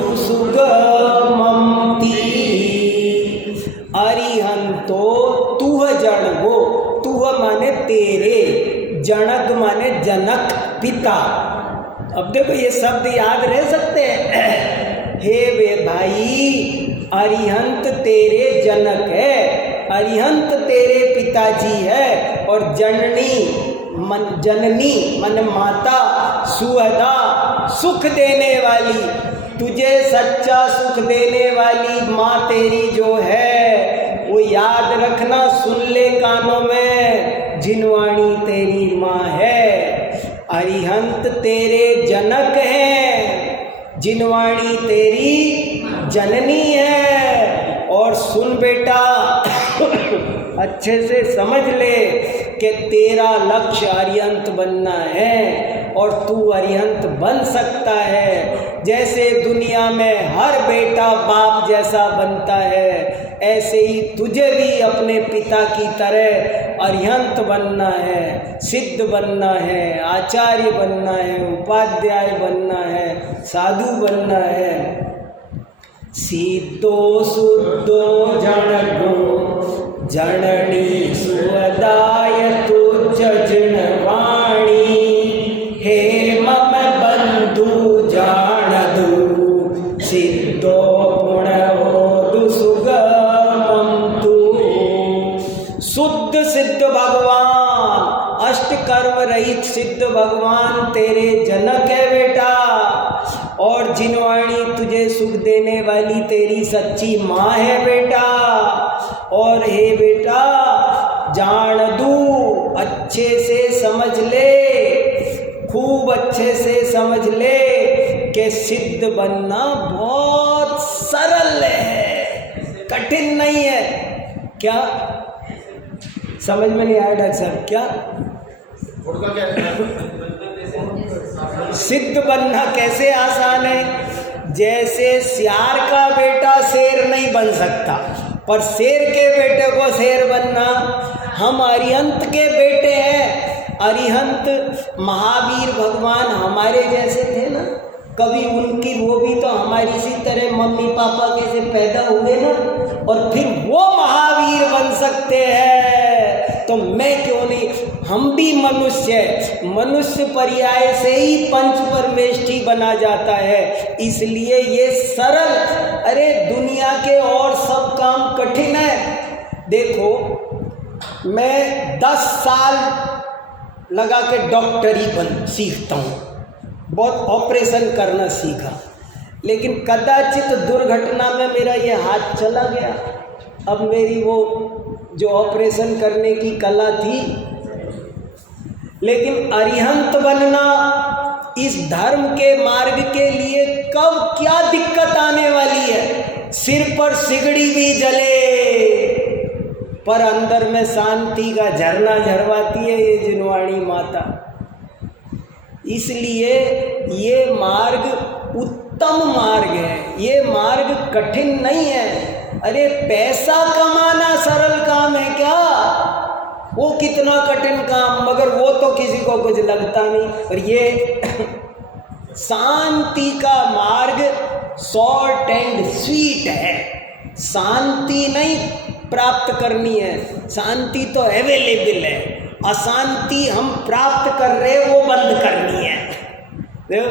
दुसुगमंती। अरिहंतो तुह जन गो, तुह माने तेरे, जनक माने जनक पिता। अब देखो ये शब्द याद रह सकते हैं। हे वे भाई, अरिहंत तेरे जनक है, अरिहंत तेरे पिताजी है, और जननी मन माता, सुहदा सुख देने वाली, तुझे सच्चा सुख देने वाली माँ तेरी जो है वो याद रखना, सुन ले कानों में, जिनवाणी तेरी माँ है। अरिहंत तेरे जनक हैं, जिनवाणी तेरी जननी है। और सुन बेटा अच्छे से समझ ले, कि तेरा लक्ष्य अरिहंत बनना है और तू अरिहंत बन सकता है। जैसे दुनिया में हर बेटा बाप जैसा बनता है, ऐसे ही तुझे भी अपने पिता की तरह अरिहंत बनना है, सिद्ध बनना है, आचार्य बनना है, उपाध्याय बनना है, साधु बनना है। सिद्धो शुद्धो जणगो जननी सुवदाय तुझ जिणवाणी, हे मम बंधु जाणदु सिद्धो पुण्यो सुगमं तु। शुद्ध सिद्ध भगवान, अष्ट कर्म रहित सिद्ध भगवान तेरे जनक है बेटा, और जिनवाणी तुझे सुख देने वाली तेरी सच्ची माँ है बेटा। और हे बेटा जान दू, अच्छे से समझ ले, खूब अच्छे से समझ ले कि सिद्ध बनना बहुत सरल है, कठिन नहीं है। क्या समझ में नहीं आया डॉक्टर साहब? क्या सिद्ध बनना कैसे आसान है? जैसे सियार का बेटा शेर नहीं बन सकता, पर शेर के बेटे को शेर बनना। हम अरिहंत के बेटे हैं। अरिहंत महावीर भगवान हमारे जैसे थे ना, कभी उनकी वो भी तो हमारी सी तरह मम्मी पापा कैसे पैदा हुए ना, और फिर वो महावीर बन सकते हैं, तो मैं क्यों नहीं? हम भी मनुष्य, मनुष्य पर्याय से ही पंच परमेष्ठी बना जाता है, इसलिए ये सरल। अरे दुनिया के और सब काम कठिन है। देखो मैं 10 साल लगा के डॉक्टरी सीखता हूँ, बहुत ऑपरेशन करना सीखा, लेकिन कदाचित दुर्घटना में मेरा ये हाथ चला गया। अब मेरी वो जो ऑपरेशन करने की कला थी, लेकिन अरिहंत बनना इस धर्म के मार्ग के लिए कब क्या दिक्कत आने वाली है? सिर पर सिगड़ी भी जले पर अंदर में शांति का झरना झरवाती है ये जिनवाणी माता। इसलिए ये मार्ग उत्तम मार्ग है, ये मार्ग कठिन नहीं है। अरे पैसा कमाना सरल काम है क्या? वो कितना कठिन काम, मगर वो तो किसी को कुछ लगता नहीं। और ये शांति का मार्ग शॉर्ट एंड स्वीट है। शांति नहीं प्राप्त करनी है, शांति तो अवेलेबल है, अशांति हम प्राप्त कर रहे वो बंद करनी है। देखो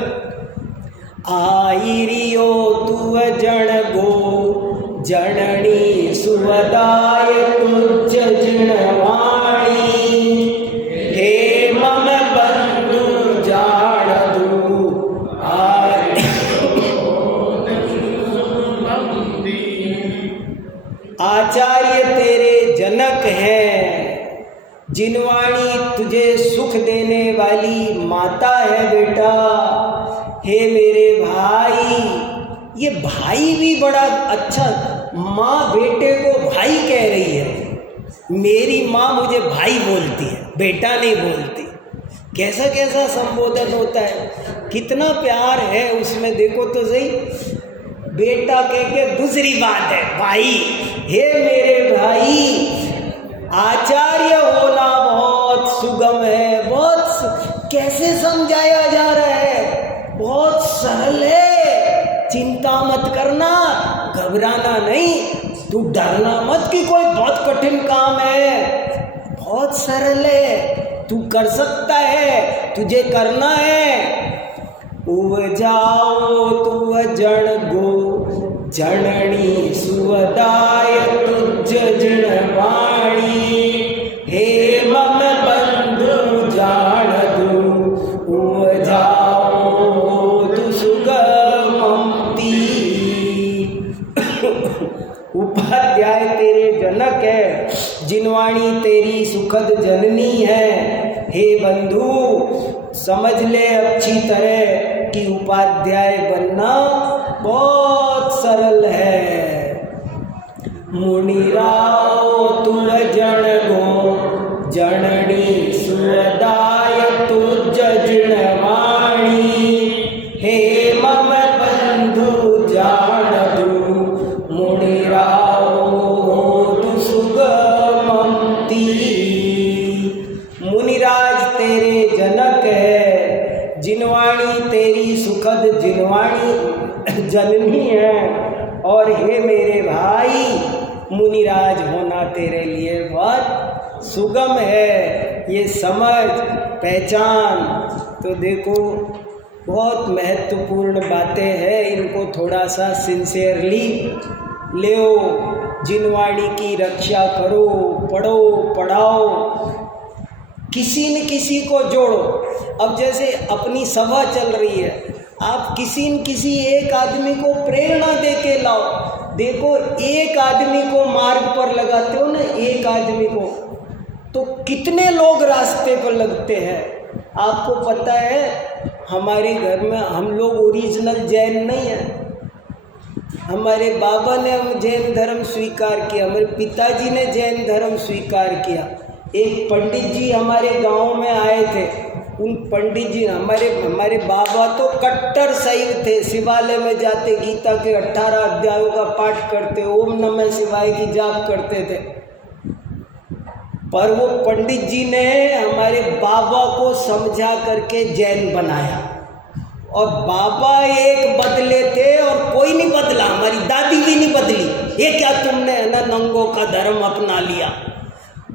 आईरियो तू जण गो जननी सुवदाय तुझ जिणवाणी, हे मम बंधु जाणदु आचार्य तेरे जनक हैं, जिनवाणी तुझे सुख देने वाली माता है बेटा। हे मेरे भाई, ये भाई भी बड़ा अच्छा, माँ बेटे को भाई कह रही है। मेरी माँ मुझे भाई बोलती है, बेटा नहीं बोलती। कैसा कैसा संबोधन होता है, कितना प्यार है उसमें, देखो तो सही। बेटा कह के दूसरी बात है भाई। हे मेरे भाई, आचार्य होना बहुत सुगम है, बहुत कैसे समझाया जा रहा है, बहुत सरल है। चिंता मत करना, घबराना नहीं, तू डरना मत कि कोई बहुत कठिन काम है, बहुत सरल है, तू कर सकता है, तुझे करना है। उवजाओ तू जण गो जननी सुवदाय तुझ जिणवाणी, हे मम बंधु जाणदु उवजाओ तू सुगमं ती। उपाध्याय तेरे जनक है, जिनवाणी तेरी सुखद जननी है। हे बंधु समझ ले अच्छी तरह कि उपाध्याय बनना बहुत सरल है। मुनिराओ तुम जण गो जननी सुअदाय तु जजनवाणी हे मम बंधु जानतु मुनिराओ होतु सुगमंती। मुनिराज तेरे जनक है, जिनवाणी तेरी सुखद जिनवाणी जननी है, और हे मेरे भाई मुनिराज होना तेरे लिए बहुत सुगम है। ये समझ पहचान। तो देखो बहुत महत्वपूर्ण बातें हैं, इनको थोड़ा सा सिंसियरली लेओ। जिनवाणी की रक्षा करो, पढ़ो पढ़ाओ, किसी न किसी को जोड़ो। अब जैसे अपनी सभा चल रही है, आप किसी न किसी एक आदमी को प्रेरणा दे के लाओ। देखो एक आदमी को मार्ग पर लगाते हो ना, एक आदमी को, तो कितने लोग रास्ते पर लगते हैं। आपको पता है हमारे घर में हम लोग ओरिजिनल जैन नहीं हैं। हमारे बाबा ने जैन धर्म स्वीकार किया, हमारे पिताजी ने जैन धर्म स्वीकार किया। एक पंडित जी हमारे गांव में आए थे, उन पंडित जी हमारे बाबा तो कट्टर शैव थे। शिवालय में जाते, गीता के 18 अध्यायों का पाठ करते, ओम नमः शिवाय की जाप करते थे। पर वो पंडित जी ने हमारे बाबा को समझा करके जैन बनाया, और बाबा एक बदले थे और कोई नहीं बदला। हमारी दादी भी नहीं बदली। ये क्या तुमने है ना नंगों का धर्म अपना लिया।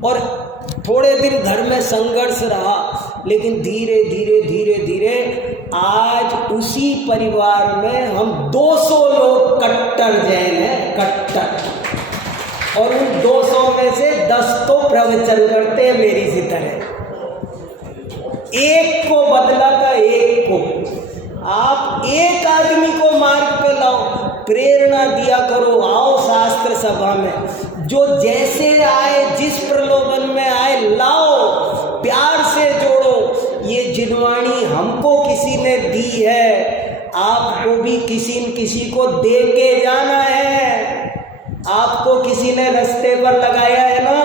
और थोड़े दिन घर में संघर्ष रहा, लेकिन धीरे धीरे धीरे धीरे आज उसी परिवार में हम 200 लोग कट्टर जैन हैं, कट्टर। और उन 200 में से 10 तो प्रवचन करते हैं मेरी सी तरह। एक को बदला का, एक को। आप एक आदमी को मार्ग पे लाओ, प्रेरणा दिया करो। आओ शास्त्र सभा में, जो जैसे आए, जिस प्रलोभन में आए, लाओ, प्यार से जोड़ो। ये जिनवाणी हमको किसी ने दी है, आपको भी किसी न किसी को दे के जाना है। आपको किसी ने रास्ते पर लगाया है ना,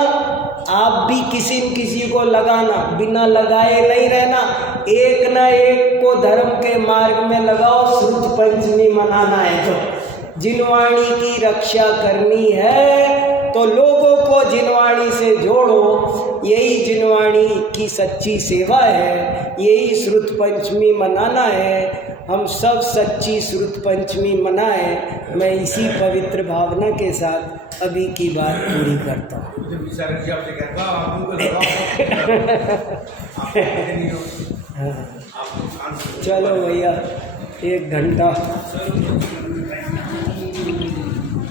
आप भी किसी न किसी को लगाना, बिना लगाए नहीं रहना। एक न एक को धर्म के मार्ग में लगाओ। श्रुत पंचमी मनाना है, तो जिनवाणी की रक्षा करनी है, तो लोगों को जिनवाणी से जोड़ो। यही जिनवाणी की सच्ची सेवा है, यही श्रुत पंचमी मनाना है। हम सब सच्ची श्रुत पंचमी मनाएं। मैं इसी पवित्र भावना के साथ अभी की बात पूरी करता हूँ। चलो भैया, 1 घंटा